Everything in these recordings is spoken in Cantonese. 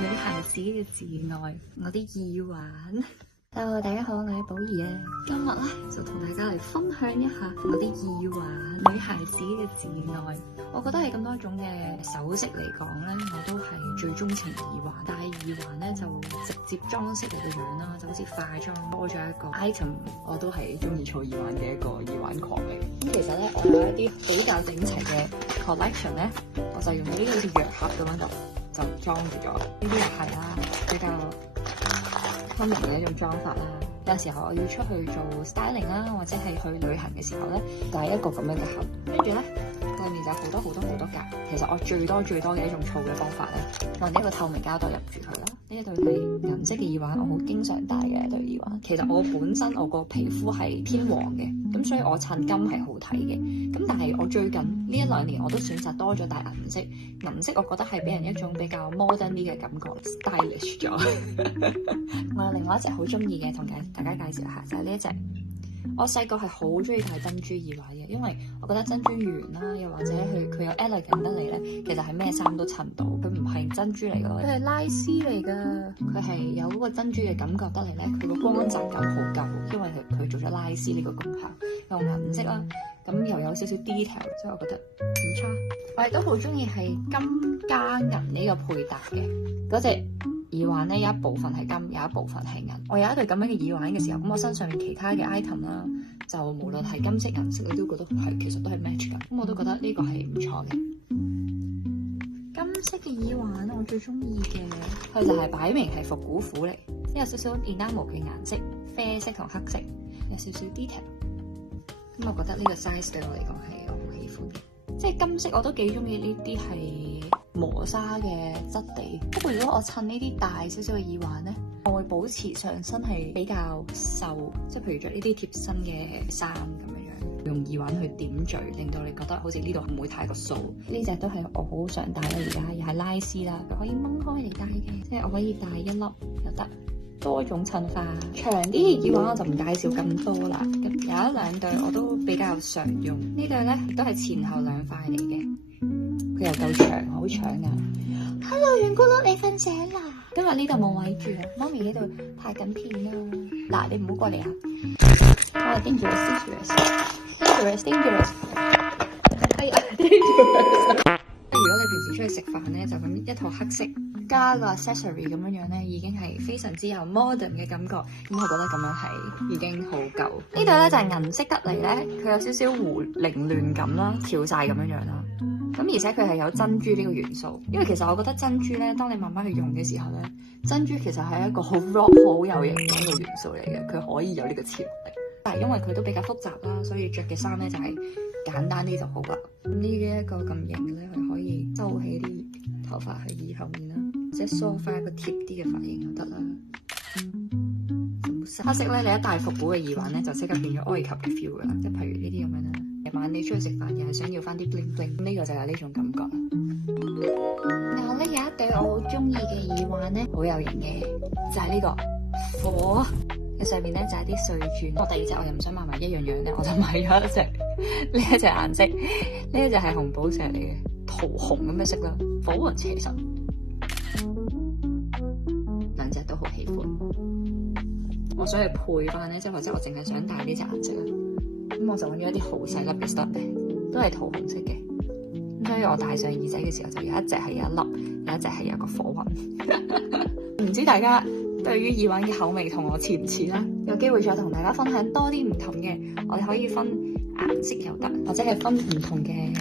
女孩子嘅自愛，我啲耳環。Hello， 大家好，我係寶儀啊。今日咧就同大家嚟分享一下我啲耳環，女孩子嘅自愛。我覺得係咁多種嘅首飾嚟講咧，我都係最鍾情耳環。但係耳環咧就直接裝飾你嘅樣啦，就好似化妝多咗一個 item。我都係鍾意儲耳環嘅一個耳環狂嚟。咁其實咧，我有一啲比較整齊嘅 collection 咧，我就用呢啲好似藥盒咁樣就裝住咗。呢啲又係啦，比較聰明嘅一種裝法啦。有時候我要出去做 styling 啦，或者係去旅行嘅時候咧，就係一個咁樣嘅盒。跟住咧，裏面就有好多格。其實我最多嘅一種儲嘅方法咧，用一個透明膠袋入住佢啦。呢一對係銀色嘅耳環，我好經常戴嘅一對耳環。其實我本身我個皮膚係偏黃嘅，咁所以我襯金係好睇嘅。咁但係我最近呢一兩年我都選擇多咗戴銀色。銀色我覺得係俾人一種比較 modern 啲嘅感覺 ，stylish 咗。我有另外一隻好中意嘅，同大家介紹下，就係呢一隻。我細個係好中意戴珍珠耳環嘅，因為我覺得珍珠圓啦，又或者佢有 elegant 得嚟咧，其實係咩衫都襯到。佢唔係珍珠嚟㗎，佢係拉絲嚟㗎。佢係有嗰個珍珠嘅感覺得嚟咧，佢個光澤感好夠，因為佢做咗拉絲呢個功效，用銀色啦，咁又有少少 detail， 所以我覺得唔差。我亦都好中意係金加銀呢個配搭嘅嗰隻耳環咧，有一部分係金，有一部分係銀。我有一對咁樣嘅耳環嘅時候，咁我身上面其他嘅 item 啦，就無論係金色、銀色，你都覺得其實都係 match 㗎。咁我都覺得呢個係唔錯嘅。金色嘅耳環我最中意嘅，佢就係擺明係復古款嚟，有少少 enamel 嘅顏色，啡色同黑色，有少少 detail。咁我覺得呢個 size 對我嚟講係我好喜歡嘅。即係金色我都幾中意呢啲係磨砂嘅質地。不過如果我襯呢啲大少少嘅耳環咧，我會保持上身係比較瘦，即係譬如着呢啲貼身嘅衫咁樣，用耳環去點綴，令到你覺得好似呢度唔會太過掃。呢隻都係我好想戴啦，而家又係拉絲啦，佢可以掹開嚟戴嘅，即係我可以戴一粒又得。多種襯法，長啲嘅耳環我就唔介紹咁多啦。咁有一兩對我都比較常用，呢對咧亦都係前後兩塊嚟嘅，佢又夠長，好長噶。Hello， 圓咕碌，你瞓醒啦？今日呢度冇位住啊，媽咪呢度拍緊片啊。嗱，你唔好過嚟啊！我係 dangerous。哎呀，dangerous。如果你平時出去食飯咧，就咁一套黑色加個 accessory 咁樣咧，已經係非常之有 modern 嘅感覺。咁我覺得咁樣係已經好夠。呢對咧就係銀色得嚟咧，佢有少少凌亂感啦，跳晒咁樣啦。咁而且佢係有珍珠呢個元素，因為其實我覺得珍珠咧，當你慢慢去用嘅時候咧，珍珠其實係一個好 rock 好有型嘅一個元素嚟嘅，佢可以有呢個潛力。但係因為佢都比較複雜啦，所以着嘅衫咧就係簡單啲就好啦。咁呢一個咁型嘅咧，佢可以收起啲頭髮喺耳後面啦，或者梳翻一個貼啲嘅髮型就得啦。黑色咧，你一戴復古嘅耳環咧，就即刻變咗埃及嘅 feel 噶啦，即係譬如呢啲咁樣啦。夜晚你出去食飯又係想要翻啲 bling bling，呢個就有呢種感覺啦。然後咧有一對我好中意嘅耳環咧，好有型嘅，就係呢個火。上面咧就係啲碎鑽，我第二隻我又唔想買埋一樣樣咧，我就買咗一隻呢一隻顏色，呢一隻係紅寶石嚟嘅，桃紅咁嘅色啦，火雲邪神，兩隻都好喜歡。我想去配翻咧，即係或者我淨係想戴呢隻顏色啦，咁我就揾咗一啲好細粒嘅 stud， 都係桃紅色嘅，咁所以我戴上耳仔嘅時候就有一隻係有一粒，有一隻係有個火雲。唔知大家對於耳環嘅口味同我似唔似啦？有機會再同大家分享多啲唔同嘅，我哋可以分顏色又得，或者係分唔同嘅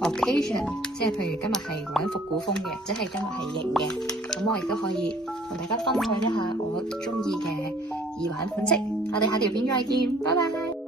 occasion， 即係譬如今日係玩復古風嘅，或者係今日係型嘅，咁我亦都可以同大家分享一下我中意嘅耳環款式。我哋下條片再見，拜拜。